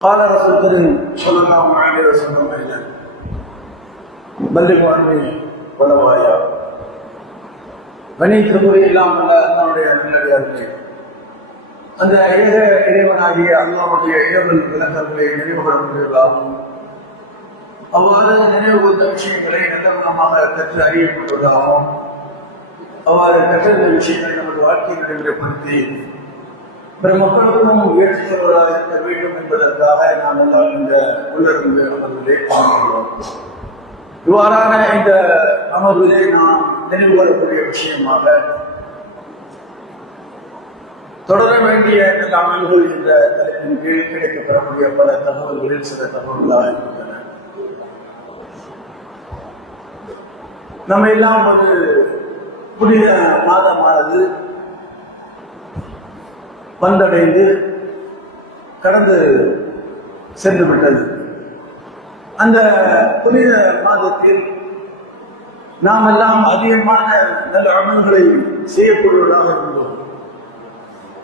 قال رسول الكريم صلى الله عليه وسلم أيضا بلغوا عني ولو آية கணித்திருமுறை இல்லாமல் அல்லாவுடைய நல்லடியார்களே அந்த ஏக இறைவனாகிய அல்லாவுடைய இறைவன் விளக்கங்களை நினைவுபடுத்துவதாகவும் அவ்வாறு நினைவு கொண்ட விஷயங்களை நல்லவனமாக கற்று அறியப்படுவதாகவும் அவ்வாறு கற்றறிந்த விஷயங்களை நமது வாழ்க்கையில் நடைமுறைப்படுத்தி பிற மக்களுக்கும் உயர்த்துவதாக இருக்க வேண்டும் என்பதற்காக நாம் எல்லாம் இந்த உள்ளிருந்து அமர்விலே காண்கிறோம் இவ்வாறான இந்த அமர்விலே நாம் நினைவு வரக்கூடிய விஷயமாக தொடர வேண்டிய இந்த அமல்கள் என்ற தலைப்பின் கீழ் கிடைக்கப்பெறக்கூடிய பல தகவல்களில் சில தகவல்களாக இருக்கின்றன. நம்ம எல்லாம் ஒரு புனித மாதமானது. வந்தடைந்து கடந்து சென்று விட்டது அந்த புனித மாதத்தில் நாம் எல்லாம் அதிகமான நல்ல அமல்களை செய்யக்கூடியவர்களாக இருந்தோம்.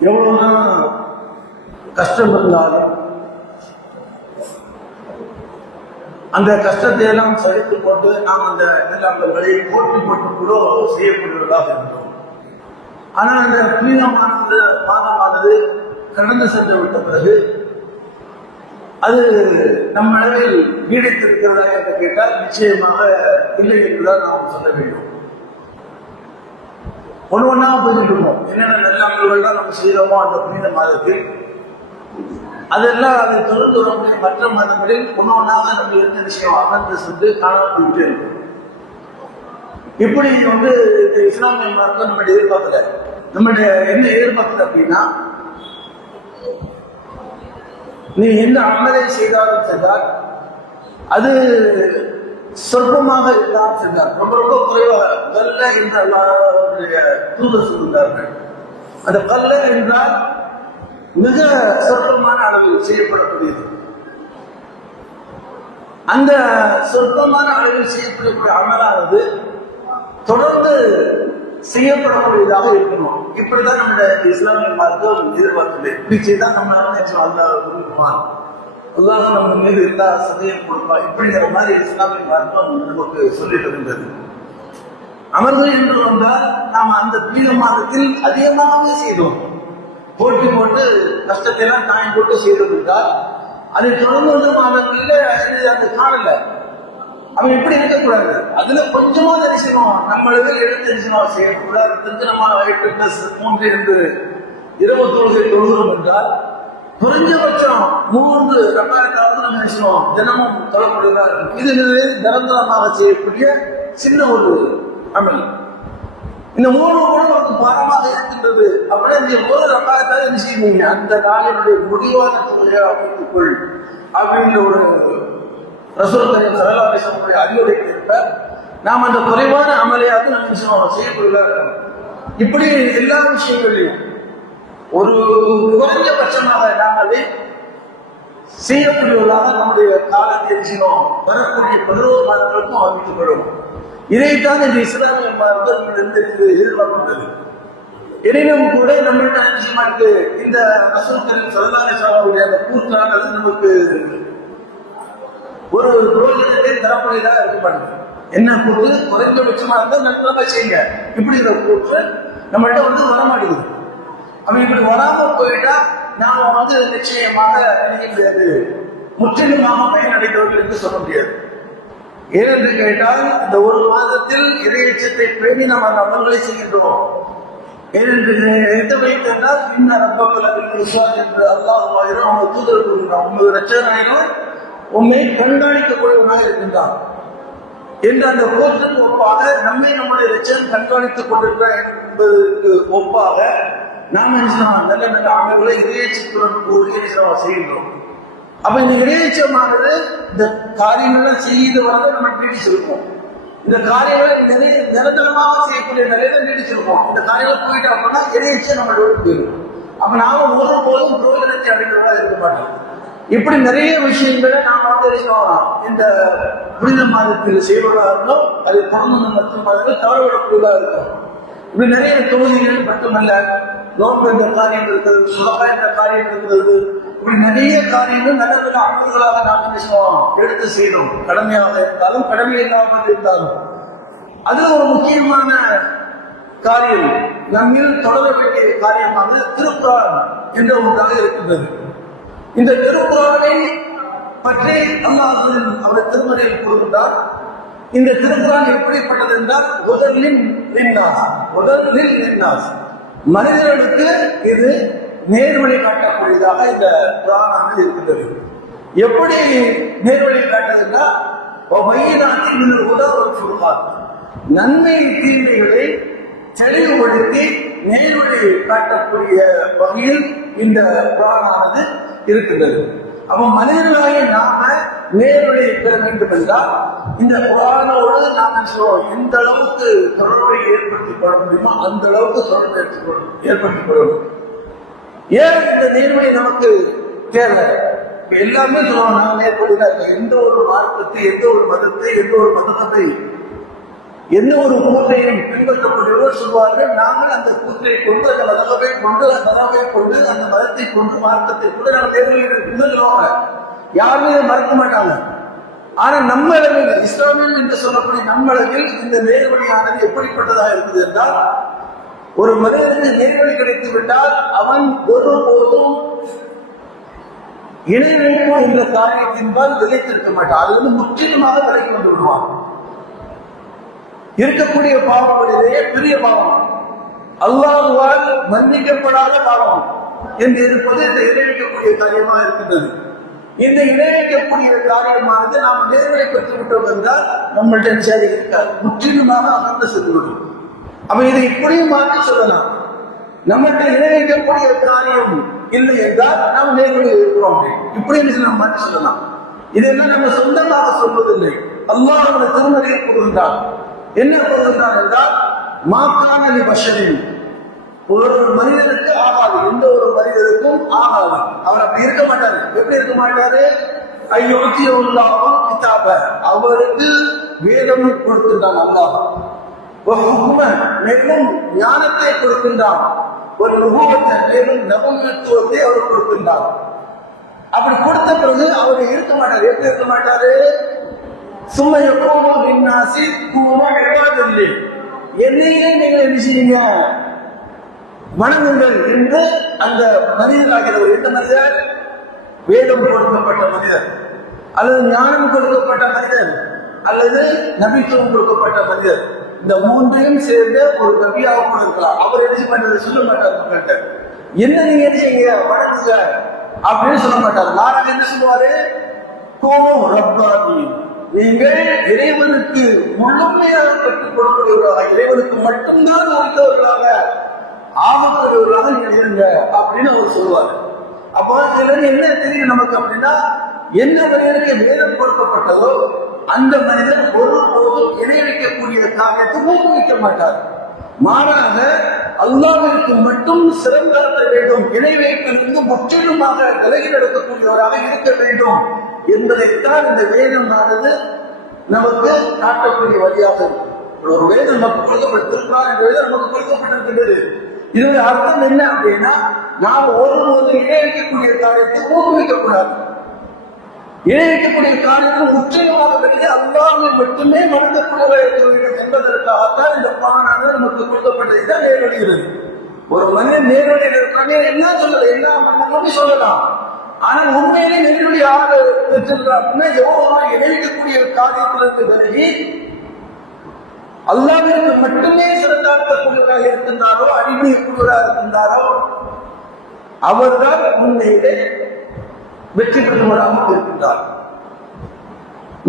எவ்வளவுதான் கஷ்டம் இருந்தாலும் அந்த கஷ்டத்தை எல்லாம் சகித்துக் கொண்டு நாம் அந்த நல்ல அமல்களை போட்டி போட்டு கூட செய்யக்கூடியவர்களாக இருந்தோம். ஆனால் அந்த புனிதமானது பாதமானது கடந்து சென்று விட்ட பிறகு அது நம் அளவில் நீடித்திருக்கிறதா என்று கேட்டால் நிச்சயமாக இல்லை என்றுதான் நாம் சொல்ல வேண்டும். ஒன்று ஒன்றா போயிட்டு இருக்கோம் என்னென்ன நல்ல அமல்கள்லாம் நம்ம செய்தோமோ அந்த புனித மாதத்தில் அதெல்லாம் அதை தொடர்ந்து வரக்கூடிய மற்ற மதங்களில் ஒன்று ஒன்றாக நம்ம எந்த விஷயம் அமர்ந்து சென்று காணப்பட்டு இருக்கும். இப்படி வந்து இந்த இஸ்லாமிய மதத்தை நம்ம எதிர்பார்க்கல. நம்முடைய என்ன எதிர்பார்க்குது அப்படின்னா நீ எந்த அமலை செய்தாலும் சென்றால் அது சொற்பமாக இருந்தாலும் சென்றார் ரொம்ப ரொம்ப குறைவாக கல்ல என்று அல்லாவுடைய தூதர் சொல்கிறார்கள் அந்த கல்ல என்றால் மிக சொற்பமான அளவில் செய்யப்படக்கூடியது. அந்த சொற்பமான அளவில் செய்யப்படக்கூடிய அமலானது தொடர்ந்து செய்யப்படக்கூடியதாக இருக்கணும். இப்படிதான் நம்ம இஸ்லாமிய மார்க்கம் எதிர்பார்க்குது. இப்படி செய்தா நம்ம அல்லா விரும்புவான் அல்லாஹ் நம்ம மீது எல்லா சதையும் கொடுப்பான். இப்படிங்கிற மாதிரி இஸ்லாமிய மார்க்கம் நமக்கு சொல்லி தருகின்றது அமர்வு என்று வந்தால் நாம் அந்த பீட மாதத்தில் அதிகமாகவே செய்தோம். போட்டி போட்டு கஷ்டத்தை எல்லாம் காயம் போட்டு செய்தோம் அதை தொடர்ந்து வந்து மாதங்களில் அந்த காணலை. அவன் எப்படி இருக்கக்கூடாது. அதுல கொஞ்சமா தரிசனம் நம்மளவே எழுத்து தரிசனம் செய்யக்கூடாது. தெரிஞ்சு நம்ம எட்டு பிளஸ் மூன்று என்று இரவு தொழுகை தொழுகிறோம் என்றால் குறைஞ்சபட்சம் மூன்று ரெண்டாயிரத்தாவது நம்ம நினைச்சோம் தினமும் தொழக்கூடியதா இருக்கும். இது நிரந்தரமாக செய்யக்கூடிய சின்ன ஒரு அமல். இந்த மூணு கூட நமக்கு பாரமாக இருக்கின்றது அப்படின்னு இந்த ஒரு ரெண்டாயிரத்தாவது என்ன செய்வீங்க? அந்த நாளினுடைய முடிவான தொழிலாக அமைத்துக் கொள் அப்படின்ற ஒரு ரசூல் கரீம் சல்லல்லாஹு பேசக்கூடிய வஸல்லம் அறிவுரை நாம் அந்த குறைவான அமலையாக நம்ம நிச்சயம் செய்யக்கூடியதாக இப்படி எல்லா விஷயங்களையும் ஒரு குறைஞ்சபட்சமாக நாம் அதை செய்யக்கூடியவர்களாக நம்முடைய காலத்தில் செய்யணும்? வரக்கூடிய பதினோரு மாதங்களுக்கும் அமைத்துக் கொள்ளும். இதைத்தான் இந்த இஸ்லாமிய மார்க்கம் எதிர்பார்க்கின்றது. எனினும் கூட நம்மள்ட்ட நிச்சயமா இருக்கு இந்த ரசூல் கரீம் சல்லல்லாஹு அந்த கூற்றானது நமக்கு ஒரு புரோஜனத்தை தரக்கூடியதாக இருக்க மாட்டேங்குது என்ன கூட்டு குறைந்தபட்சமா இருந்தால் நன்றாக செய்யுங்க. இப்படிங்கிற கூற்று நம்மகிட்ட வந்து வரமாட்டேங்குது. அவன் இப்படி வராம போயிட்டா நாம வந்து நிச்சயமாக நினைக்க முடியாது. முற்றிலுமாக பயனடைந்தவர்கள் என்று சொல்ல முடியாது. ஏனென்று கேட்டால் இந்த ஒரு மாதத்தில் இறையச்சத்தை பேணி நம்ம அந்த அமல்களை செய்கின்றோம். ஏனென்று எந்த வைத்தென்றால் இன்ன ரப்பங்கள் என்று அல்லாஹ் ஆயிரம் அவங்க தூதர் கூறுகிறான். உங்களது ரச்சனாயிரம் உண்மை கண்காணிக்கக்கூடியவனாக இருக்கின்றான். என்று அந்த போற்றுக்கு ஒப்பாக நம்மை நம்முடைய லட்சம் கண்காணித்துக் கொண்டிருக்கிறார் என்பதற்கு ஒப்பாக நாம் என்ன நல்ல நல்ல ஆண்டுகளை இறையச்சத்துடன் கூடிய செய்கின்றோம். அப்ப இந்த இறையச்சமானது இந்த காரியங்களை செய்து வரதை நம்ம நீடிச்சிருக்கோம் இந்த காரியங்களை நிறைய நிரந்தரமாக செய்யக்கூடிய நிலையில நீடிச்சிருக்கோம் இந்த காரியங்கள் போயிட்டோம் அப்படின்னா இறையச்சம் நம்மளோட போயிடும். அப்ப நாம ஒரு போதும் புரோஜனத்தை அடைக்கிறதா இருக்க மாட்டோம். இப்படி நிறைய விஷயங்களை நாம் வந்து இந்த புனித மாதத்தில் செய்வதாக இருந்தோம் அது தொடர்ந்து மற்றும் மாதங்கள் தவறவிடக்கூடியதாக இருக்கும். இப்படி நிறைய தொகுதிகள் மட்டுமல்ல நோன்பு என்ற காரியம் இருக்கிறது சுலபா என்ற காரியம் இருக்கிறது. இப்படி நிறைய காரியங்கள் நல்ல நல்ல அமல்களாக நாம் என்ன செய்வோம்? எடுத்து செய்தோம். கடமையாக இருந்தாலும் கடமை இல்லாமல் இருந்தாலும். அது ஒரு முக்கியமான காரியம். நம்மில் தொடர வேண்டிய காரியமானது திருக்குறான் என்ற ஒன்றாக இருக்கின்றது. இந்த திருக்குறானை பற்றி அல்லாஹ் அவரது திருமறையில் கூறுகின்றார். இந்த திருக்குறான் எப்படிப்பட்டது என்றால் உதர்லின் நின்னாஸ் உதர்லில் நின்னாஸ் மனிதர்களுக்கு இது நேர்வழி காட்டக்கூடியதாக இந்த குரானானது இருக்கின்றது. எப்படி நேர்வழி காட்டுதுன்னா உதவ சொல்வார் நன்மை தீமைகளை தெளிவுபடுத்தி நேர்வழி காட்டக்கூடிய வகையில் இந்த குரானானது இருக்கின்றது. அப்ப மனிதர்களாக நாம நேர்வழி பெற வேண்டும் என்றால் இந்த குரானோடு நாம சொல்லுவோம் எந்த அளவுக்கு தொடர்பை ஏற்படுத்திக் கொள்ள முடியுமோ அந்த அளவுக்கு தொடர்பை ஏற்படுத்திக் கொள்ளணும் ஏன் இந்த நேர்வழி நமக்கு தேவை? எல்லாமே சொல்லுவோம் நான் நேர்வழி தான் இருக்கேன். எந்த ஒரு மார்க்கத்தை எந்த ஒரு மதத்தை எந்த ஒரு மதத்தை எந்த ஒரு கூற்றையும் பின்பற்றக்கூடியவர் சொல்வார்கள் நாங்கள் அந்த கூற்றை கொண்டு அந்த மதவை கொண்டு அந்த மதவை கொண்டு அந்த மதத்தை கொண்டு மார்க்கத்தை கொண்டு நம்ம தேர்தலில் பின்பற்றுறோங்க யாருமே மறக்க மாட்டாங்க. ஆனா நம்ம அளவில் இஸ்லாமியம் என்று சொல்லக்கூடிய நம்ம அளவில் இந்த நேர்வழியானது எப்படிப்பட்டதாக இருக்குது என்றால் ஒரு மனிதனுக்கு நேர்வழி கிடைத்து விட்டால் அவன் ஒருபோதும் இணை என்ற காரியத்தின்பால் விதைத்திருக்க மாட்டான். அது வந்து முற்றிலுமாக விலகி கொண்டு விடுவான் இருக்கக்கூடிய பாவங்களிலேயே பெரிய பாவம். அல்லாஹுவால் மன்னிக்கப்படாத பாவம் என்று இருப்பது இந்த இணைக்கக்கூடிய காரியமாக இருக்கின்றது. இந்த இணையக்கூடிய காரியமானது நாம் நேர்வழி பெற்று விட்டோம் என்றால் நம்மள்ட்ட சரி இருக்காது. முற்றிலுமாக அகர்ந்து சென்றுவிடும். அப்ப இதை இப்படியும் மாற்றி சொல்லலாம். நம்மகிட்ட இணைக்கக்கூடிய காரியம் இல்லை என்றால் நாம் நேர்வழி இருக்கிறோம் இப்படி நாம் மாற்றி சொல்லலாம். இதெல்லாம் நம்ம சொந்தமாக சொல்வதில்லை. அல்லாஹ் அவருடைய திருமறையில் கூறுகின்றார் என்ன கூறுகின்றார் என்றால் மாக்கானலி பஷரின் ஒரு ஒரு மனிதனுக்கு ஆகாது. எந்த ஒரு மனிதருக்கும் ஆகாது. அவர் அப்படி இருக்க மாட்டாரு. எப்படி இருக்க மாட்டாரு? ஐயோத்தி உள்ளாவும் கிதாப. அவருக்கு வேதம் கொடுத்துட்டான் அல்லாஹ். மேலும் ஞானத்தை கொடுக்கின்றான். ஒரு நுபுவத்தை மேலும் நவமத்துவத்தை அவர் கொடுக்கின்றார். அப்படி கொடுத்த பிறகு அவர் இருக்க மாட்டார். எப்படி இருக்க மாட்டாரு? சும்மா எப்பவும் இன்னாசி இல்லை என்னையே நீங்கள் என்ன செய்யுங்க வணங்குங்கள் என்று அந்த மனிதனாகிறவர் எந்த மனிதர் வேதம் கொடுக்கப்பட்ட மனிதர் அல்லது ஞானம் கொடுக்கப்பட்ட மனிதர் அல்லது நபித்துவம் கொடுக்கப்பட்ட மனிதர் இந்த மூன்றையும் சேர்ந்து ஒரு நபியாக கூட இருக்கலாம் அவர் என்ன செய்ய சொல்ல மாட்டார் மக்கள்கிட்ட. என்ன நீங்க என்ன செய்யுங்க வணங்குங்க அப்படின்னு சொல்ல மாட்டார் நாராக என்ன சொல்லுவாரு? கோம் ரப்பானி. நீங்கள் இறைவனுக்கு முழுமையாக கற்றுக் கொடுக்கிறவர்களாக இறைவனுக்கு மட்டும்தான் உரித்தவர்களாக ஆபத்தவர்களாக நீங்கள் இருங்க அப்படின்னு அவர் சொல்லுவார். அப்போ சிலர் என்ன தெரியும் நமக்கு அப்படின்னா என்ன மனிதனுக்கு வேதம் கொடுக்கப்பட்டதோ அந்த மனிதன் ஒருபோதும் இணையளிக்கக்கூடிய காரியத்தை ஊக்குவிக்க மாட்டார். மாறாக அல்லாவிற்கு மட்டும் சிறந்தாக்க வேண்டும் இணை வைப்பிலிருந்து முற்றிலுமாக விலகி நடக்கக்கூடியவராக இருக்க வேண்டும். என்பதைத்தான் இந்த வேதமானது நமக்கு காட்டக்கூடிய வழியாக இருக்கும் ஒரு வேதம் நமக்கு கொடுக்கப்பட்டிருக்கிறார் என்ற வேதம் நமக்கு கொடுக்கப்பட்டிருக்கின்றது. இதனுடைய அர்த்தம் என்ன அப்படின்னா நாம் ஒருபோது இணையக்கூடிய காரியத்தை ஊக்குவிக்கக்கூடாது. இணையக்கூடிய காரியத்தை முற்றிலுமாக வெளியே அல்லாமல் மட்டுமே மனிதக்குழுவாக இருக்க வேண்டும் என்பதற்காகத்தான் இந்த பானானது நமக்கு கொடுக்கப்பட்டது. இதான் நேரடிகிறது ஒரு மனிதன் நேரடியில் இருக்கிறாங்க என்ன சொல்லல என்ன மனிதனும் சொல்லலாம். ஆனால் பெற்றிருக்கிறார் எவ்வளவு இணைக்கக்கூடிய காரியத்திலிருந்து விலகி அல்லாவிற்கு மட்டுமே சிறந்தாக்கக்கூடியவராக இருக்கின்றாரோ அடிமையக்கூடியவராக இருக்கின்றாரோ அவர்தான் உண்மையிலே வெற்றி பெற்றவராகவும் இருக்கின்றார்.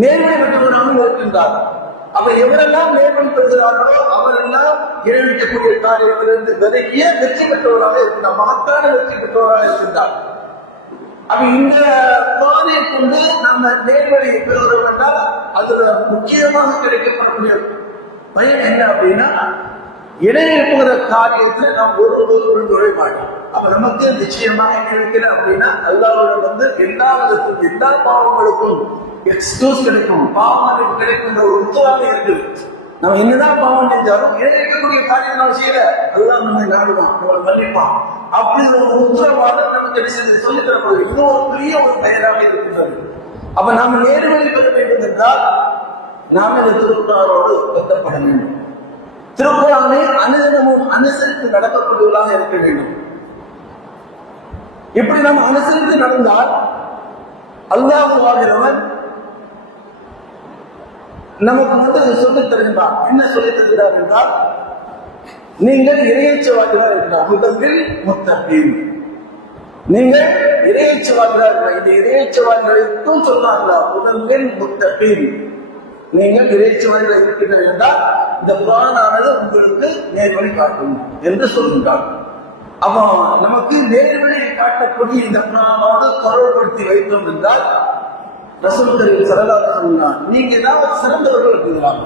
நேர்மை பெற்றவராகவும் இருக்கின்றார். அவர் எவரெல்லாம் நேர்மை பெறுகிறார்களோ அவரெல்லாம் இணைவிக்கக்கூடிய காரியத்திலிருந்து விலகிய வெற்றி பெற்றவராக இருக்கின்றார். மகத்தான வெற்றி பெற்றவராக இருக்கின்றார். அப்ப இந்த பாதையை கொண்டு நம்ம நேர்வழியை பெறுகிறோம் என்றால் அதுல முக்கியமாக கிடைக்கப்படக்கூடிய பயன் என்ன அப்படின்னா இணையப்புகிற காரியத்துல நாம் ஒரு ஒரு நுழைய மாட்டோம். அப்ப நமக்கு நிச்சயமாக என்ன அப்படின்னா அல்லாவிடம் வந்து எல்லா விதத்துக்கும் எல்லா பாவங்களுக்கும் எக்ஸ்கியூஸ் கிடைக்கும். பாவம் கிடைக்கும் ஒரு உத்தரவாதம் இருக்குது. நம்ம என்னதான் பாவம் செஞ்சாலும் இருக்கக்கூடிய காரியம் நம்ம செய்யல? அதுதான் நம்ம நாடுவான் நம்மளை மன்னிப்பான். அப்படி ஒரு உத்தரவாதம் நமக்கு என்ன செய்து சொல்லித் இது ஒரு பெரிய ஒரு பெயராக இருக்கின்றது. அப்ப நாம் நேர்வழி பெற வேண்டும் என்றால் நாம் இந்த திருக்குறாரோடு கட்டப்பட வேண்டும். திருக்குறானை அனுதினமும் அனுசரித்து நடக்கக்கூடியவர்களாக இருக்க வேண்டும். இப்படி நாம் அனுசரித்து நடந்தால் அல்லாஹுவாகிறவன் நமக்கு வந்து அதை சொல்லித் தருகின்றார். என்ன சொல்லித் தருகிறார் என்றால் நீங்கள் இறையச்சவாதிகளாக இருக்கிறார். முதலில் முத்தப்பின் நீங்கள் இறையச்சவாதிகளாக இந்த இறையச்சவாதிகளுக்கும் சொன்னார்களா? முதலில் முத்தப்பின் நீங்கள் இறையச்சவாதிகள் இருக்கிறீர்கள் என்றால் இந்த புராணானது உங்களுக்கு நேர்வழி காட்டும் என்று சொல்கின்றார். அப்போ நமக்கு நேர்வழியை காட்டக்கூடிய இந்த புராணோடு தொடர்புபடுத்தி வைத்தோம் என்றால் ரசூல் கரீம் சரலாக சொன்னார் நீங்க ஏதாவது சிறந்தவர்கள் இருக்கிறாங்க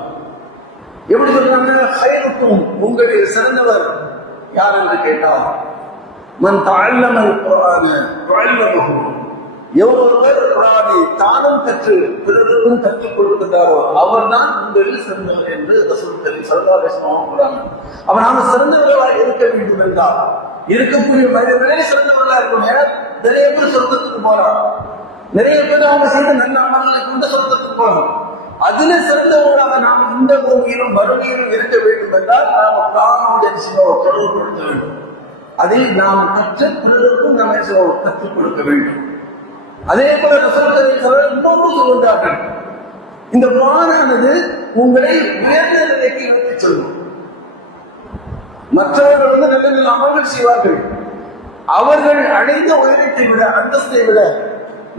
எப்படி சொல்றாங்க? ஹைருக்கும் உங்களில் சிறந்தவர் யார் என்று கேட்டால் மன் தாழ்லமல் குரான தாழ்லமகு எவ்வொருவர் குரானை தானும் கற்று பிறருக்கும் கற்றுக் கொடுக்கின்றாரோ அவர்தான் உங்களில் சிறந்தவர் என்று ரசூல் கரீம் சரலாக சொல்றாங்க அப்ப நாம சிறந்தவர்களாக இருக்க வேண்டும் என்றால் இருக்கக்கூடிய மனிதர்களே சிறந்தவர்களாக இருக்கணும். ஏன்னா நிறைய பேர் சொர்க்கத்துக்கு போறாங்க நிறைய பேர் அவங்க செய்த நல்ல அமல்களை கொண்டு சொர்க்கத்துக்கு போகணும். அதுல சிறந்தவங்களாக நாம் இந்த பூமியிலும் மறுமையிலும் இருக்க வேண்டும் என்றால் நாம் பிராணோட தொடர்புபடுத்த வேண்டும். அதில் நாம் கற்ற பிறருக்கும் நாம் என்ன கற்றுக் கொடுக்க வேண்டும். அதே போல ரசோத்தரின் இன்னொன்று சொல்கின்றார்கள் இந்த புராணானது உங்களை உயர்ந்த நிலைக்கு எடுத்துச் செல்லும். மற்றவர்கள் வந்து நல்ல நல்ல அமல்கள் செய்வார்கள். அவர்கள் அடைந்த உயரத்தை விட அந்தஸ்தை விட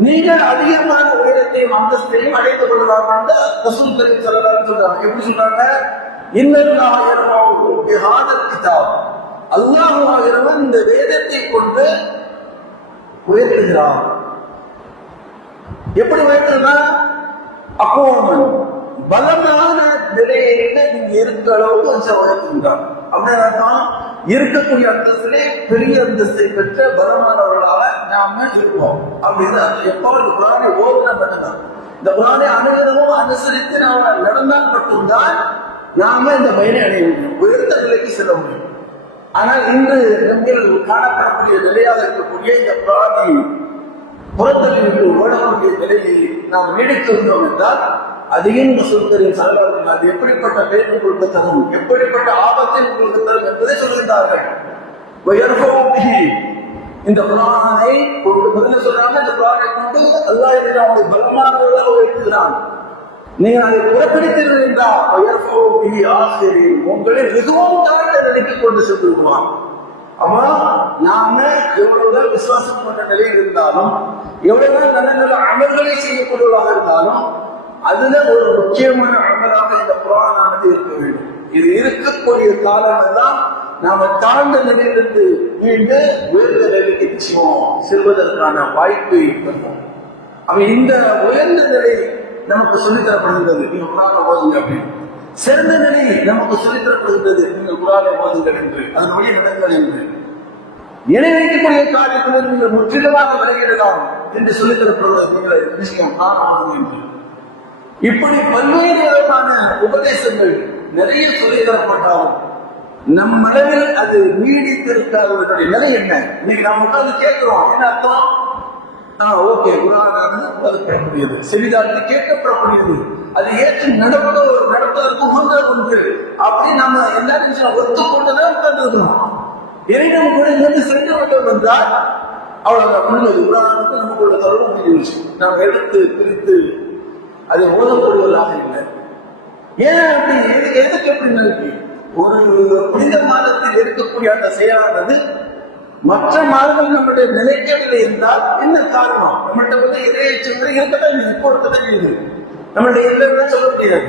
நீங்கள் அதிகமான உயரத்தையும் அந்தஸ்தையும் அடைந்து கொள்ளலாம் என்று ரசூல் கரீம் ஸல்லல்லாஹு சொல்றாங்க. எப்படி சொல்றாங்க? இன்னல்லாஹ் யர்ஃபஉ அல்லாஹ் ஆகிறவன் இந்த வேதத்தை கொண்டு உயர்த்துகிறான். எப்படி உயர்த்துனா அப்போ பலமான நிலையில நீங்க இருக்கிற அளவுக்கு கொஞ்சம் உயர்த்துகிறான். அப்படின்னு இருக்கக்கூடிய அந்தஸ்திலே பெரிய அந்தஸ்தை பெற்ற பலமானவர்களாக நாம இருப்போம். அப்படின்னு அர்த்தம். எப்போ இந்த குரானை ஓதுன மட்டும்தான். இந்த குரானை அனுகிரகமும் அனுசரித்து நாம நடந்தால் மட்டும்தான் நாம இந்த பயனை அடைய முடியும். உயர்ந்த நிலைக்கு செல்ல முடியும். ஆனால் இன்று நம்மில் காணப்படக்கூடிய நிலையாக இருக்கக்கூடிய இந்த குரானை புறத்தில் இருந்து ஓடக்கூடிய நிலையை நாம் நீடித்திருந்தோம் என்றால் அதையும் சொல்கிறேன் சரலாவர்கள் அது எப்படிப்பட்ட பேர் உங்களுக்கு தரும் எப்படிப்பட்ட ஆபத்தை உங்களுக்கு தரும் என்பதை சொல்கின்றார்கள். இந்த புராணனை முதல்ல சொல்றாங்க இந்த புராணை கொண்டு அல்லாஹ் இதில் அவனை பலமானவர்களாக வைத்துகிறான் நீங்கள் அதை புறக்கணித்தீர்கள் என்றால் உங்களில் மிகவும் தாழ்ந்த நிலைக்கு கொண்டு சென்றிருக்குவான் அப்போ நாம எவ்வளவுதான் விசுவாசம் கொண்ட நிலையில் இருந்தாலும் எவ்வளவுதான் நல்ல நல்ல அமல்களை செய்யக்கூடியவர்களாக இருந்தாலும் அதுல ஒரு முக்கியமான அமலாக இந்த புராணானது இருக்க வேண்டும். இது இருக்கக்கூடிய காலம் தான் நாம தாழ்ந்த நிலையிலிருந்து மீண்டு உயர்ந்த நிலைக்கு நிச்சயம் செல்வதற்கான வாய்ப்பை இருக்கணும் அவன் இந்த உயர்ந்த நிலை நமக்கு சொல்லித்தரப்படுகின்றது. நீங்க குரானை போதுங்க அப்படின்னு. சிறந்த நிலை நமக்கு சொல்லித்தரப்படுகின்றது. நீங்கள் குரானை ஓதுங்கள் என்று அதன் வழி நடங்கள் என்று. இணைவைக்கக்கூடிய காரியத்தில் நீங்கள் முற்றிலுமாக விலகிடலாம் என்று சொல்லித்தரப்படுவது நீங்கள் விஷயம் காணாமல் என்று. இப்படி பல்வேறு விதமான உபதேசங்கள் நிறைய சொல்லித்தரப்பட்டாலும் நம் மனதில் அது நீடித்திருக்காதவர்களுடைய நிலை என்ன? இன்னைக்கு நாம் உட்கார்ந்து கேட்கிறோம் என்ன அர்த்தம்? ஓகே குரானானது அது பெறக்கூடியது. செவிதாரத்தை கேட்கப்படக்கூடியது. அது ஏற்று நடப்பட ஒரு நடப்பதற்கு உகந்த ஒன்று அப்படி நம்ம எல்லாரும் ஒத்துக்கொண்டுதான் உட்கார்ந்து இருக்கிறோம் இறைவன் கூட இருந்து சென்று விட்டோம் என்றால் அவ்வளவு முடிஞ்சது குரானுக்கு நமக்குள்ள தொடர்பு முடிஞ்சிருச்சு. நாம் எடுத்து பிரித்து அதை ஓதக்கூடியவர்களாக இல்லை. ஏன் அப்படி? எது- எதுக்கு எப்படி இருக்கு? ஒரு புனித மாதத்தில் இருக்கக்கூடிய அந்த செயலானது மற்ற மாதங்கள் நம்முடைய நிலைக்கவில்லை என்றால் என்ன காரணம்? நம்மகிட்ட வந்து இதய இருக்கத்தான் இருக்கதான் இப்போ இருக்கத்தான் இது நம்மளுடைய இல்லைன்னு சொல்ல முடியாது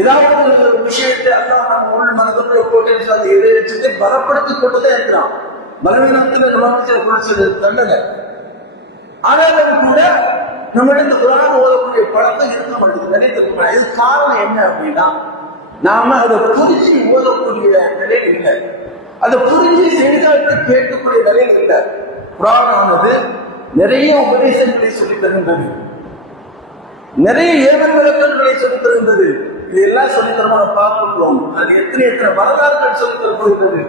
ஏதாவது ஒரு விஷயத்தை அல்லாஹ் நம்ம உள் மனதில் போட்டு அந்த இறையச்சத்தை பலப்படுத்தி கொண்டுதான் இருக்கிறான். பலவீனத்தில் கவனிச்ச குறைச்சது தண்டனை. ஆனாலும் கூட நம்மளுடைய குரான் ஓதக்கூடிய பழக்கம் இருக்க மாட்டேங்குது. நினைத்து இது காரணம் என்ன அப்படின்னா நாம அதை புரிச்சு ஓதக்கூடிய நிலை இல்லை. அதை புரிஞ்சு செய்தாட்டு கேட்கக்கூடிய நிலையில் இல்லை. புராணமானது நிறைய உபதேசங்களை சொல்லித் தருகின்றது. நிறைய ஏவல் விளக்கங்களை சொல்லித் தருகின்றது. இது எல்லாம் சொல்லி தரமான பார்க்கிறோம் அது எத்தனை எத்தனை வரலாறுகள் சொல்லி தரப்படுகிறது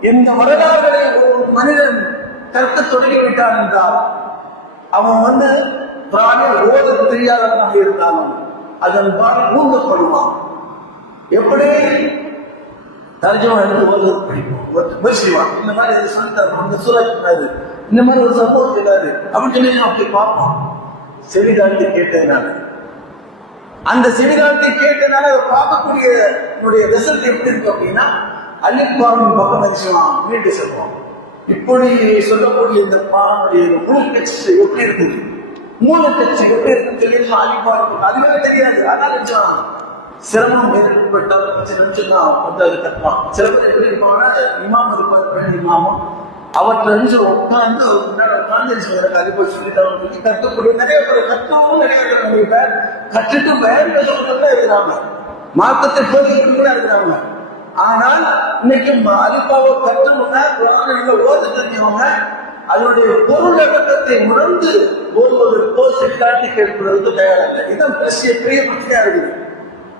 இந்த வரலாறுகளை ஒரு மனிதன் கற்க தொடங்கிவிட்டான் என்றால் அவன் வந்து பிராணி ஓத தெரியாதவனாக இருந்தாலும் அதன் பால் ஊந்தப்படுவான். எப்படி? தர்ஜமா எடுத்து ஒரு படிக்கும் இந்த மாதிரி இது சொல்லி அந்த இந்த சூழல் இருக்காது இந்த மாதிரி ஒரு சப்போர்ட் இல்லாது. அப்படின்னு சொல்லி அப்படி பார்ப்போம். செவிதாழ்த்தி கேட்டேன் நான் அந்த செவிதாழ்த்தி கேட்டனால அதை பார்க்கக்கூடிய என்னுடைய ரிசல்ட் எப்படி இருக்கு அப்படின்னா அள்ளிப்பாவின் பக்கம் நினைச்சுவான் மீண்டு செல்வோம் இப்படி சொல்லக்கூடிய இந்த பாடனுடைய முழு கட்சி எப்படி இருக்குது? மூணு கட்சி எப்படி இருக்குன்னு சொல்லி அள்ளிப்பாவுக்கு அதுவே தெரியாது. அதான் நினைச்சான். சிரமம் ஏற்பட்டால் நினைச்சுன்னா வந்து அது கட்டுவான் சில பேர் எப்படி இருப்பாங்கன்னா இமாம் இருப்பார் பெண் இமாமும் அவற்றை வந்து உட்காந்து முன்னாடி உட்கார்ந்து எனக்கு அது போய் சொல்லிட்டாங்க சொல்லி கற்றுக்கூடிய நிறைய பேர் கற்றவும் நிறைய பேர் நிறைய கற்றுட்டு வேறு பேசுறவங்க இருக்கிறாங்க. மார்க்கத்தை போதிக்கிட்டு கூட இருக்கிறாங்க. ஆனால் இன்னைக்கு அலிப்பாவை கற்றவங்க குரானில் ஓத தெரிஞ்சவங்க அதனுடைய பொருள் விளக்கத்தை உணர்ந்து ஓதுவதற்கோ காட்டி கேட்பதற்கு தயாரில்லை இதுதான் பெரிய பெரிய பிரச்சனையா இருக்குது.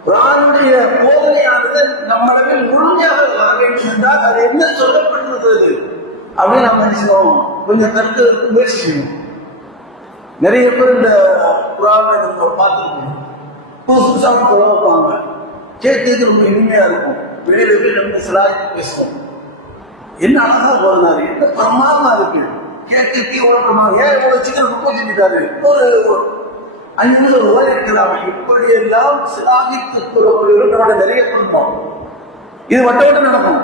குரானுடைய போதனையானது நம்மளவில் முழுமையாக வர வேண்டும் அது என்ன சொல்லப்பட்டிருக்கிறது? அப்படின்னு நம்ம நினைச்சோம் கொஞ்சம் கருத்து முயற்சி செய்யணும் நிறைய பேர் இந்த குரானை நம்ம பார்த்துருக்கோம். புதுசு புதுசாக வைப்பாங்க. கேட்கறது ரொம்ப இனிமையா இருக்கும். வெளியில போய் நம்ம சிலாய்த்து பேசுவோம். என்ன அழகா போனாரு என்ன பிரமாதமா இருக்கு. கேட்கறதுக்கு எவ்வளவு பிரமாதம். ஏன் இவ்வளவு சீக்கிரம் ரொம்ப செஞ்சுட்டாரு ஒரு அஞ்சு நிமிஷம் இப்படி எல்லாம் சிலாகித்து நம்மளோட நிறைய குடும்பம் இது வட்ட வட்டம் நடக்கும்.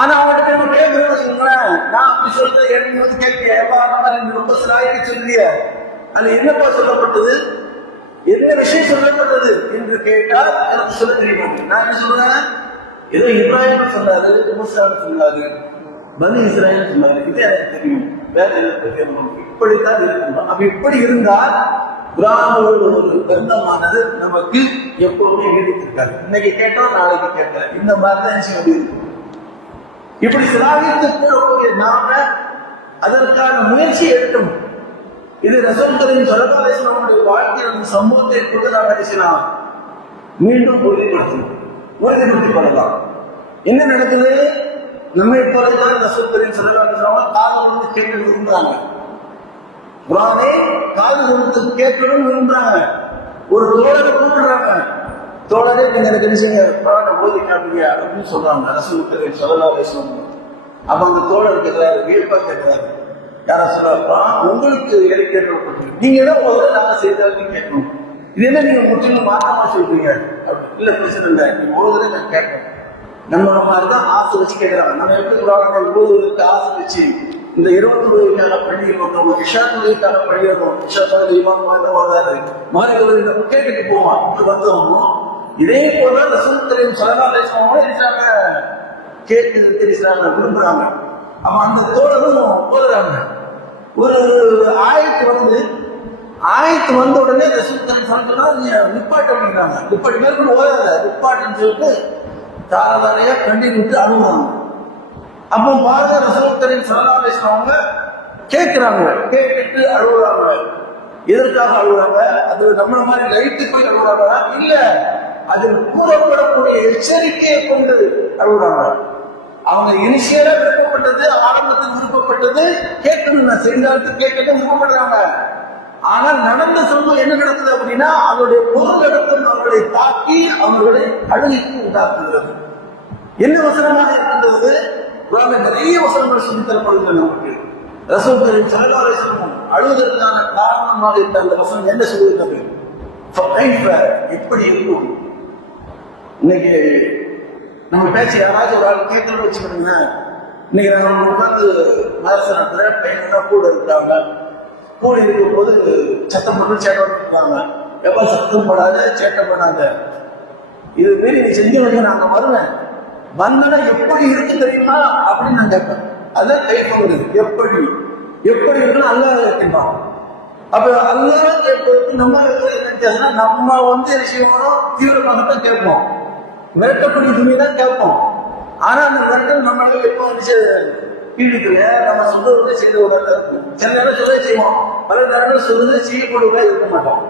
ஆனா அவன்கிட்ட போய் நம்ம கேட்கிறோம் நான் அப்படி சொல்ல எனக்கு கேள்வி ஏப்பா அந்த மாதிரி ரொம்ப சிலாகிக்க சொல்லிய. அது என்னப்பா சொல்லப்பட்டது? என்ன விஷயம் சொல்லப்பட்டது என்று கேட்டால் எனக்கு சொல்ல தெரியும்? நான் என்ன சொல்றேன்? ஏதோ இப்ராஹிம் சொன்னாரு முஸ்லாம் சொன்னாரு பனி இஸ்ராயல் சொன்னாரு. இது எனக்கு தெரியும். வேற இப்படித்தான் இருக்கணும் அப்ப இப்படி இருந்தால் குரானோடு ஒரு பந்தமானது நமக்கு எப்பவுமே நீடித்திருக்காது. இன்னைக்கு கேட்டோம் நாளைக்கு கேட்கல. இந்த மாதிரி தான் சொல்லி இருக்கும் இப்படி சிலாகித்து போடக்கூடிய நாம அதற்கான முயற்சி எடுக்கணும் இது ரசோத்தரின் சொல்லதாலேஸ்வரனுடைய வாழ்க்கையில் அந்த சம்பவத்தை கூட நாம் பேசினால் மீண்டும் உறுதிப்படுத்தணும். உறுதிப்படுத்திக் கொள்ளலாம். என்ன நடக்குது? நம்மை போலதான் ரசோத்தரின் சொல்லதாலேஸ்வரம் காதல் வந்து கேட்க விரும்புறாங்க. குரானே காதல் கொடுத்து கேட்கணும் விரும்புறாங்க. ஒரு தோழரை கூப்பிடுறாங்க. தோழரே நீங்க எனக்கு என்ன செய்ய குரானை ஓதி காப்பீங்க அப்படின்னு சொல்றாங்க. ரசோத்தரின் சொல்லதாலேஸ்வரம் அப்ப அந்த தோழர் கேட்கிறாரு வியப்பா கேட்கிறாரு. யாரா சொல்லப்பா உங்களுக்கு இலக்கியப்பட்டு நீங்க தான் முதல்ல நாங்க செய்தாலும் கேட்கணும். இது என்ன நீங்க முற்றிலும் மாற்றமா சொல்றீங்க? அப்படி. இல்ல பிரச்சனை இல்லை நீங்க ஓதுறதை நான் கேட்கணும் நம்மள மாதிரி தான் ஆசை வச்சு கேட்கிறாங்க நம்ம எப்படி குரானை ஓதுவதற்கு ஆசை வச்சு இந்த இருபத்தி தொழுகைக்காக பள்ளியிருக்கோம் இஷா தொழுகைக்காக பள்ளியிருக்கோம் இஷா தொழுகை இமாம் மாதிரி ஓதாரு மாதிரி இந்த கேட்டுட்டு போவான் இப்படி வந்தவங்க இதே போல ரசூல் சலதாலை சொல்லுவாங்க கேட்டு தெரிசாங்க விரும்புறாங்க. அவன் அந்த தோழரும் ஓதுறாங்க ஒரு ஆயத்து வந்து ஆயத்து வந்த உடனே ரசூத்தன் சொன்னா நிப்பாட்டு அப்படிங்கிறாங்க. நிப்பாட்டு மேற்கொண்டு ஓதாத நிப்பாட்டுன்னு சொல்லிட்டு தாரதாரையா கண்ணீர் விட்டு அழுவாங்க அப்போ பாரத ரசூத்தரின் அவங்க கேட்கிறாங்க. கேட்டுட்டு அழுகுறாங்க. எதற்காக அழுகுறாங்க? அது நம்மள மாதிரி லைட்டு போய் அழுகுறாங்களா? இல்ல. அதில் கூறப்படக்கூடிய எச்சரிக்கையை கொண்டு அழுகுறாங்க. அவங்க இனிஷியலா விருப்பப்பட்டது ஆரம்பத்தில் விருப்பப்பட்டது கேட்கணும் நான் செய்தாலும் கேட்கணும் விருப்பப்படுறாங்க. ஆனால் நடந்த சம்பவம் என்ன நடந்தது அப்படின்னா அவருடைய பொருள் இடத்தில் அவர்களை தாக்கி அவர்களை அழுகைக்கு உண்டாக்குகிறது. என்ன வசனமாக இருந்தது நிறைய வசனங்கள் சொல்லி தரப்படுகிறது நமக்கு ரசூல்களின் சலவாரை சொல்லும் அழுவதற்கான காரணமாக இருந்த அந்த வசனம் என்ன சொல்லியிருந்தது எப்படி இருக்கும்? இன்னைக்கு நம்ம பேச்சு யாராச்சும் ஒரு ஆள் கேட்கணும்னு வச்சுக்கணுங்க இன்னைக்கு நான் உட்காந்து மதரச நடத்துற பையன் கூட இருக்கிறாங்க கூட இருக்கும் போது சத்தம் பண்ணி சேட்டம் பண்ணுவாங்க. எப்ப சத்தம் போடாத சேட்டம் பண்ணாத. இது மாரி நீ செஞ்சு வைக்க நாங்க வருவேன். வந்தனா எப்படி இருக்கு தெரியுமா? அப்படின்னு நான் கேட்பேன். அதான் கைப்பகுது எப்படி? எப்படி இருக்குன்னு அல்லா கேட்பான். அப்ப அல்லா கேட்பதற்கு நம்ம நினைச்சதுன்னா நம்ம வந்து என்ன செய்யணும்? தீவிரமாகத்தான் கேட்போம். மிரட்டக்கூடிய துணி தான் கேட்போம். ஆனா அந்த மிரட்டல் நம்மளால எப்போ வந்து ஈடுக்கல நம்ம சொல்றதை செய்து விடாத இருக்கும். சில நேரம் சொல்ல செய்வோம். பல நேரங்கள் சொல்றது செய்யக்கூடியவங்க இருக்க மாட்டோம்.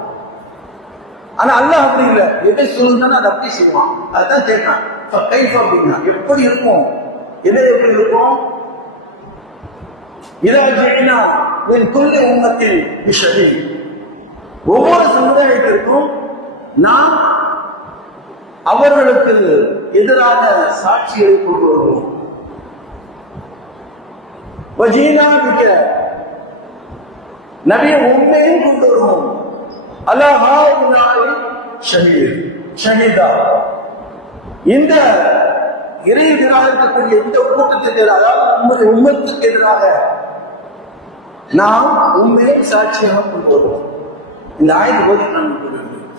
ஆனா அல்லாஹ் அப்படி இல்லை. எதை சொல்லுங்கன்னா அதை அப்படி செய்வான். அதுதான் கேட்கான் கைஃப் அப்படின்னா எப்படி இருக்கும்? எதை எப்படி இருக்கும்? இதா ஜெயினா என் குள்ளி உண்மத்தில் விஷதி ஒவ்வொரு சமுதாயத்திற்கும் நாம் அவர்களுக்கு எதிரான சாட்சிகளை கொண்டு வருவோம். வஜீனா மிக்க நபிய உண்மையும் கொண்டு வருவோம் அல்லாஹா ஷஹீத் ஷஹீதா இந்த இறை எதிராக இருக்கக்கூடிய இந்த கூட்டத்துக்கு எதிராக உமது உம்மத்துக்கு எதிராக நாம் உண்மையை சாட்சியாக கொண்டு வருவோம் இந்த ஆயுத போது நான்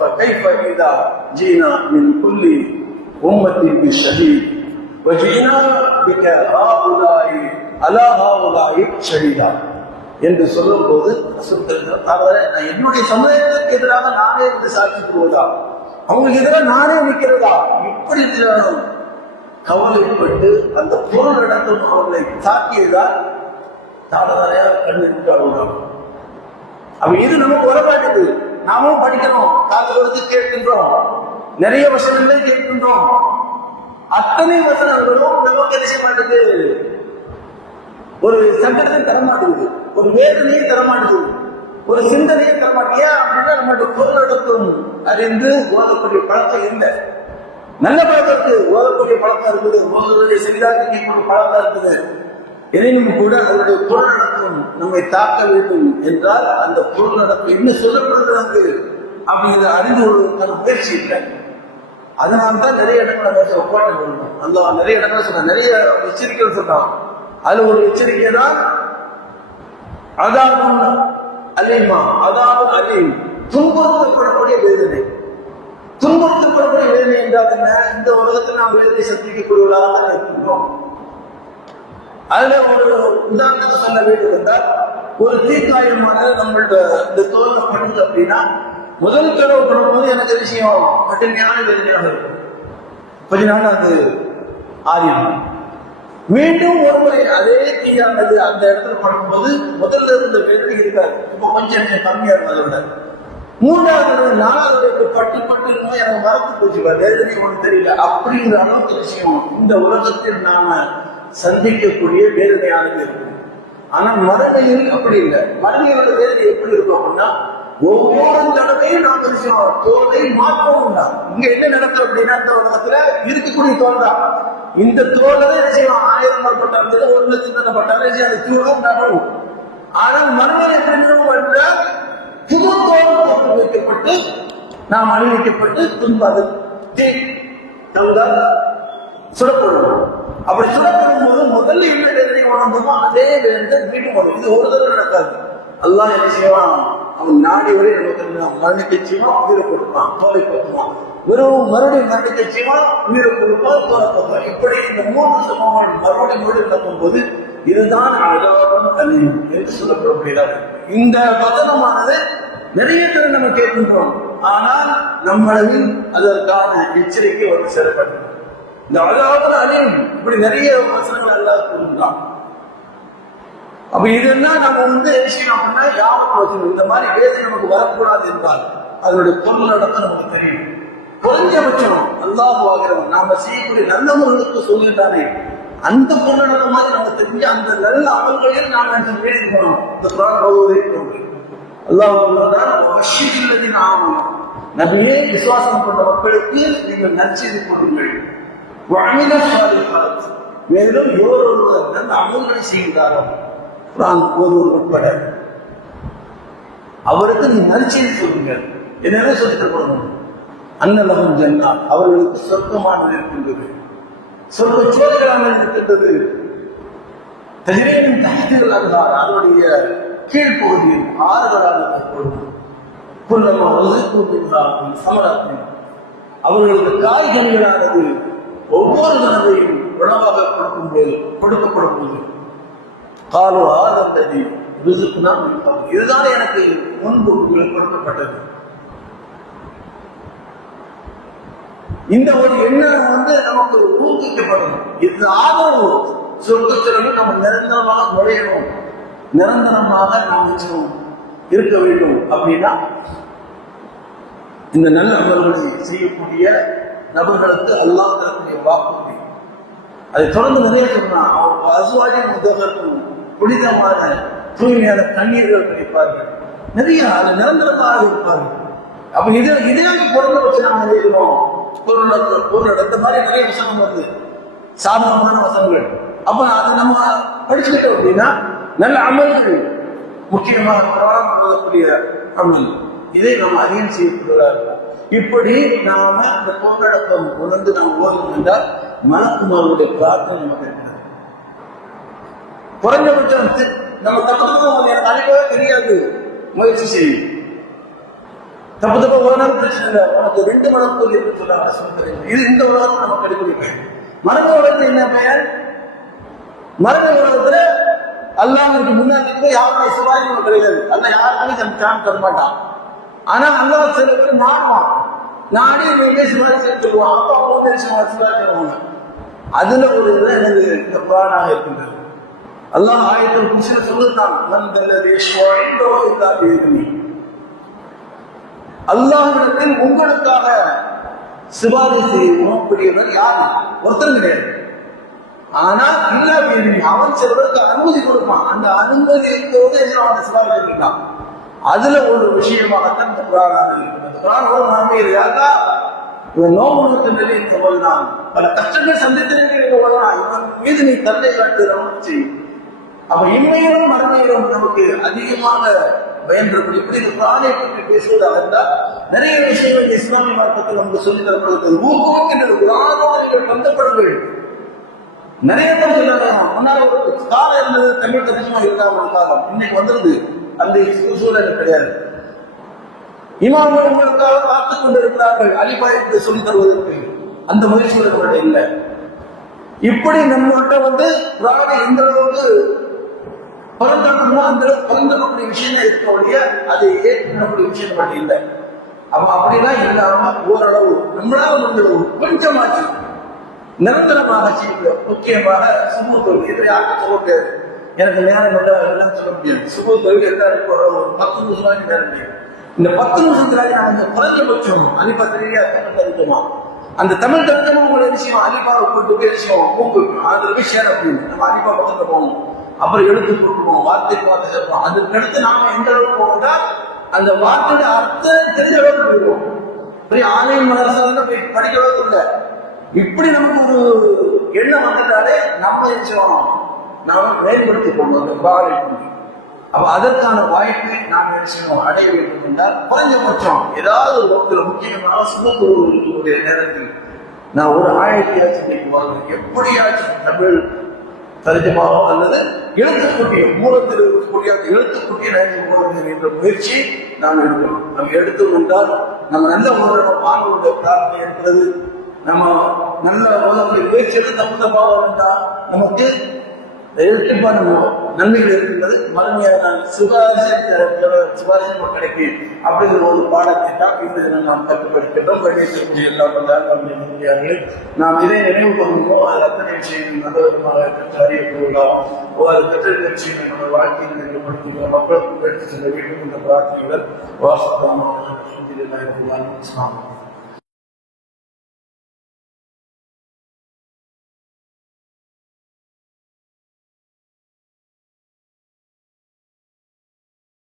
فكيف إذا جئنا من كل أمة بشهيد وجئنا بك هؤلاء அலாஹாவுலாகி ஷரீதா என்று சொல்லும் போது அவரை நான் என்னுடைய சமுதாயத்திற்கு எதிராக நானே வந்து சாட்சி போவதா? அவங்களுக்கு எதிராக நானே நிற்கிறதா? இப்படி கவலைப்பட்டு அந்த பொருள் இடத்தும் அவர்களை தாக்கியதால் தாரதாரையா கண்ணு விட்டாங்க அப்ப இது நமக்கு வர மாட்டேங்குது நாமும் படிக்கிறோம் காதலோடு கேட்கின்றோம் நிறைய வசனங்களை கேட்கின்றோம். அத்தனை வசனங்களும் நமக்கு நினைக்க மாட்டேங்குது ஒரு சங்கடத்தை தரமாட்டேங்குது. ஒரு வேதனையை தரமாட்டேங்குது. ஒரு சிந்தனையை தரமாட்டியா அப்படின்னா நம்மளுடைய பொருள் எடுக்கும். அறிந்து ஓதக்கூடிய பழக்கம் இல்லை நல்ல பழக்கத்துக்கு ஓதக்கூடிய பழக்கம் இருக்குது. ஓதுவதை சரியாக கேட்கக்கூடிய பழக்கம் இருக்குது. எனினும் கூட அதனுடைய பொருளடக்கம் நம்மை தாக்க வேண்டும் என்றால் அந்த பொருளடக்கம் என்ன சொல்லப்படுகிறது அப்படிங்கிற அறிந்து கொள்வதற்கான முயற்சி இல்லை. அதனால்தான் நிறைய இடங்களை அந்த ஒப்பாட்ட அந்த நிறைய இடங்களை சொன்ன நிறைய எச்சரிக்கைகள் சொன்னான். அதுல ஒரு எச்சரிக்கை தான் அதாவது அலீமா அதாவது அலீம். துன்புறுத்தப்படக்கூடிய வேதனை. துன்புறுத்தப்படக்கூடிய வேதனை என்றால் என்ன? இந்த உலகத்தில் நாம் வேதனை சந்திக்கக்கூடியவர்களாக இருக்கின்றோம். அதுல ஒரு உதாரணத்தை சொல்ல வேண்டும் என்றால் ஒரு தீக்காயமானது நம்மளோட இந்த தோல்ல பண்ணுது அப்படின்னா முதல் தடவை பண்ணும்போது எனக்கு விஷயம் கடுமையான வேதனையாக இருக்கும் கொஞ்ச நாள் அது ஆரியம். மீண்டும் ஒரு முறை அதே தீயானது அந்த இடத்துல படும்போது முதல்ல இருந்த வெற்றி இருக்காது. இப்போ கொஞ்சம் கம்மியா இருக்கும் விட. மூன்றாவது நாலாவது பட்டு பட்டு இருக்கும்போது எனக்கு மறந்து போச்சு வேதனை ஒன்று தெரியல. அப்படிங்கிற அளவுக்கு விஷயம். இந்த உலகத்தில் நாம சந்திக்கக்கூடிய வேதனையானது இருக்கும் ஆனா மறுமையில் அப்படி இல்லை. மறுமையோட வேதனை எப்படி இருக்கும் அப்படின்னா ஒவ்வொரு தடவையும் நாம் விஷயம் தோலை மாற்றவும் உண்டா இங்க என்ன நடக்கும் அப்படின்னா இந்த உலகத்துல இருக்கக்கூடிய தோல் தான். இந்த தோலை விஷயம் ஆயிரம் நாள் பட்டாலும் ஒரு லட்சம் தானே செய்ய அந்த தூரம் நகரும் ஆனால் மறுமையில் எப்படி நிறுவனம் என்றால் புது தோல் போட்டு வைக்கப்பட்டு நாம் அணிவிக்கப்பட்டு துன்பது. சுடப்படுவோம். அப்படி சுடப்படும் போது முதல்ல என்ன வேதனை உணர்ந்தோமோ அதே வேதனை மீண்டும் வரும் இது ஒரு தடவை நடக்காது. அல்லாஹ் என்ன செய்வான்? அவன் நாடி வரை நமக்கு மரணிக்க செய்வான் உயிரை கொடுப்பான் தோலை கொடுப்பான் வெறும் மறுபடியும் மரணிக்க செய்வான் உயிரை கொடுப்பான் தோலை இப்படி இந்த மூன்று சமமான மறுபடியும் மறுபடியும் நடக்கும் போது இதுதான் அழகான அழியும் என்று சொல்லப்படக்கூடியதாக இந்த வசனமானது நிறைய பேர் நம்ம கேட்கின்றோம். ஆனால் நம்மளவில் அதற்கான எச்சரிக்கை வந்து சேரப்பட்டது. இந்த அழகான அழியும் இப்படி நிறைய வசனங்கள் எல்லாம் கூறுகிறான். அப்ப இதெல்லாம் நம்ம வந்து என்ன செய்யணும் அப்படின்னா யாபகம் வச்சுக்கணும் இந்த மாதிரி வேதனை நமக்கு வரக்கூடாது என்றால் அதனுடைய பொருள் நடத்த நமக்கு தெரியும். குறைஞ்சபட்சம் அல்லாஹ் ஆகிறவன் நாம செய்யக்கூடிய நல்லவர்களுக்கு சொல்லிட்டானே அந்த பொருள் மாதிரி நம்ம தெரிஞ்ச அந்த நல்ல அமல்களில் நாம் வேண்டி போனோம். இந்த குரான் ஓதுவதை அல்லாஹ் ஆகணும் நபியே விசுவாசம் கொண்ட மக்களுக்கு நீங்கள் நற்செய்தி கொடுங்கள். வழங்கின சாலிஹாத் மேலும் எவரொருவர் நல்ல அமல்களை செய்கிறாரோ குரான் ஒருவர் உட்பட. அவருக்கு நீ நற்செய்தி சொல்லுங்கள். என்ன சொல்லிட்டு போகணும் அன்னலகம் ஜன்னா அவர்களுக்கு சொர்க்கமானது இருக்கின்றது. சொர்க்க சோதனைகளாக இருக்கின்றது. தஜிரேனின் தகதிகள் அல்லார் அதனுடைய கீழ்ப்பகுதியில் ஆறுகளாக இருக்கப்படும் புல்லமா ரசிக்கும் சமரத்தின். அவர்களுக்கு காய்கனிகளானது ஒவ்வொரு தடவையும் உணவாக கொடுக்கும் போது கொடுக்கப்படும் போது. காலோ ஆதந்ததி நாம் இதுதான் எனக்கு முன்பு உங்களுக்கு கொடுக்கப்பட்டது. இந்த ஒரு எண்ணம் வந்து நமக்கு ஊக்குவிக்கப்படணும் இந்த ஆதரவு சொர்க்கத்திலும் நம்ம நிரந்தரமாக நுழையணும். நிரந்தரமாக நாம் இருக்க வேண்டும் அப்படின்னா இந்த நல்ல அமல்களை செய்யக்கூடிய நபர்களுக்கு அல்லாஹ் தரக்கூடிய வாக்குறுதி அதை தொடர்ந்து நிறைய சொன்னா அசுவாஜி முதல்வர்கள் புனிதமான தூய்மையான தண்ணீர்கள் கிடைப்பார்கள். நிறைய அது நிரந்தரமாக இருப்பார்கள். அப்ப இதை இதே பொருளை வச்சு நாம் எழுதுறோம் பொருள் பொருள் இந்த மாதிரி நிறைய வசனம் வருது சாதகமான வசனங்கள். அப்ப அது நம்ம படிச்சுக்கிட்டோம் அப்படின்னா நல்ல அமல்கள் முக்கியமாக பிரபலம் பண்ணக்கூடிய அமல். இதை நாம் அதிகம் செய்யப்படுவதாக இருக்கும் இப்படி நாம அந்த பொருளடக்கம் உணர்ந்து நாம் ஓடும் என்றால் மனக்குமாருடைய பிரார்த்தனை நமக்கு இருக்கிறது. குறைஞ்சபட்சம் நம்ம தப்பு தப்பு தலைவவே தெரியாது. முயற்சி செய்யும் தப்பு தப்பு ஓனர் பிரச்சனை இல்லை உனக்கு ரெண்டு மனம் என்று சொல்ல அவசியம் இது இந்த உலகத்தில் நம்ம கடைபிடிப்பேன் மரண உலகத்தில் என்ன பெயர்? மரண உலகத்துல அல்லாஹ் முன்னாடி இருந்து யாருடைய சிவாஜி கிடையாது. அல்ல யாருக்குமே தன் சான் தர மாட்டான். ஆனா அல்லாஹ் சில பேர் மாறுவான். நாடி நீங்க சிவாஜி சொல்லுவான் அப்பா அவங்க சிவாஜி சிவாஜி அதுல ஒரு இது எனது இந்த புராணாக இருக்கின்றது. அல்லாஹ் ஆயிரத்தி குசில சொல்லுதான் நந்தல்லது யஷ்வஇந்தோ இல்லா அல்லாஹிடத்தில் உங்களுக்காக சிபாரிசு செய்யக்கூடியவர் யார்? ஒருத்தர் கிடையாது. ஆனா இல்ல அவன் சிலருக்கு அனுமதி கொடுப்பான். அந்த அனுமதி இருக்கிறது எதிரான சிபாரிசு இருக்கான் அதுல ஒரு விஷயமாகத்தான் இந்த குரானாக இருக்கிறது. குரான் ஒரு நன்மை இருக்காக்கா இவன் நோமுகத்து நிலையில் சொல்லலாம் பல கஷ்டங்கள் சந்தித்திருக்கிறீர்கள் சொல்லலாம் இவன் மீது நீ தந்தை காட்டுகிறவன் செய்யும். அப்ப இன்மையிலும் மறுமையிலும் நமக்கு அதிகமான பயன்படுத்தும் இப்படி இந்த பிராணியை பற்றி பேசுவதாக இருந்தால் நிறைய விஷயங்கள் இந்த இஸ்லாமிய மார்க்கத்தில் நமக்கு சொல்லி தரப்படுகிறது. ஊக்குவிக்கின்றது குரானோடு நீங்கள் பந்தப்படுங்கள் நிறைய பேர் சொல்றாங்க முன்னாள் காலம் இருந்தது தமிழ் தெரிஞ்சுமா இருந்தால் ஒரு காலம். இன்னைக்கு வந்திருந்து அந்த சூழல் கிடையாது. இமாம்கள் உங்களுக்காக காத்துக் கொண்டிருக்கிறார்கள் அலிபாயத்தை சொல்லி தருவதற்கு. அந்த முயற்சிகள் நம்மகிட்ட இல்லை. இப்படி நம்மகிட்ட வந்து பிராணி எந்த அளவுக்கு பரந்தக்கணுமோ அந்த அளவுக்கு பரந்தக்கூடிய விஷயம் இருக்க ஒழிய அதை ஏற்றுக்கக்கூடிய விஷயம் நம்மகிட்ட இல்லை. அப்ப அப்படிலாம் இல்லாம ஓரளவு நம்மளால முடிஞ்சளவு கொஞ்சமாச்சு நிரந்தரமாக செய்யணும் முக்கியமாக சுமூக தொழில் இதை யாருக்கும் சொல்ல முடியாது எனக்கு நேரம் இல்லை எல்லாம் சொல்ல முடியாது. சுமூக தொழில் எல்லாருக்கும் ஒரு பத்து நிமிஷம் நேரம் முடியும் இந்த பத்து நிமிஷத்துல நாம குறைஞ்சபட்சம் அலிபத்திரியா தமிழ் தரிக்கமா? அந்த தமிழ் தரிக்கமா உங்களை விஷயம் அலிபாவை போட்டு போய் விஷயம் ஊக்குவிக்கணும் அதுல போய் ஷேர் அப்படின்னு நம்ம அலிபா பக்கத்துல போகணும். அப்புறம் எடுத்து போட்டுருவோம். வார்த்தை வார்த்தை சேர்ப்போம் அதுக்கடுத்து நாம எந்த அளவுக்கு போகணும்னா அந்த வார்த்தையோட அர்த்தம் தெரிஞ்ச அளவுக்கு போயிடுவோம். பெரிய ஆன்லைன் மதரசால போய் படிக்க அளவுக்கு இல்லை. இப்படி நமக்கு ஒரு எண்ணம் வந்துட்டாலே நம்ம என்ன செய்வோம் நாம மேம்படுத்தி கொள்வோம் அந்த பாலை அப்ப அதற்கான வாய்ப்பை நாம் என்ன செய்வோம் அடைய வேண்டும் என்றால் குறைஞ்சபட்சம் ஏதாவது ஒரு வகுப்புல முக்கியமான சுமத்துவர்களுடைய நேரத்தில் நான் ஒரு ஆயிரத்தி ஆட்சி எப்படியாச்சும் தமிழ் தரிஜமாவோ அல்லது எழுத்துக்குட்டிய மூலத்தில் இருக்கக்கூடிய அந்த எழுத்துக்குட்டிய நேரம் என்ற முயற்சி நாம் எடுக்கணும். நம்ம எடுத்து கொண்டால் நம்ம நல்ல உணர்வு மாணவருடைய பிரார்த்தனை என்பது நம்ம நல்ல உணர்வு முயற்சி எடுத்து தப்பு தப்பாக இருந்தால் நமக்கு எழுத்துப்பா நம்ம நன்மைகள் இருக்கின்றது. மறுமையாக நான் சிபாரிசு சிபாரிசு கிடைக்கும் அப்படிங்கிற ஒரு பாடத்தை தான் இந்த தினம் நாம் கற்றுப்படுகின்றோம் வெளியேற்றக்கூடிய எல்லா வந்தார்கள் நாம் இதை நினைவு கொள்ளுமோ அது அத்தனை விஷயங்கள் நல்ல விதமாக கற்று அறியப்படுகிறோம் அது கற்று விஷயங்கள் நம்ம வாழ்க்கையில் நிலைப்படுத்துகிறோம் மக்களுக்கு எடுத்து செல்ல வேண்டும் என்ற பிரார்த்தனைகள் வாசப்பான இஸ்லாம்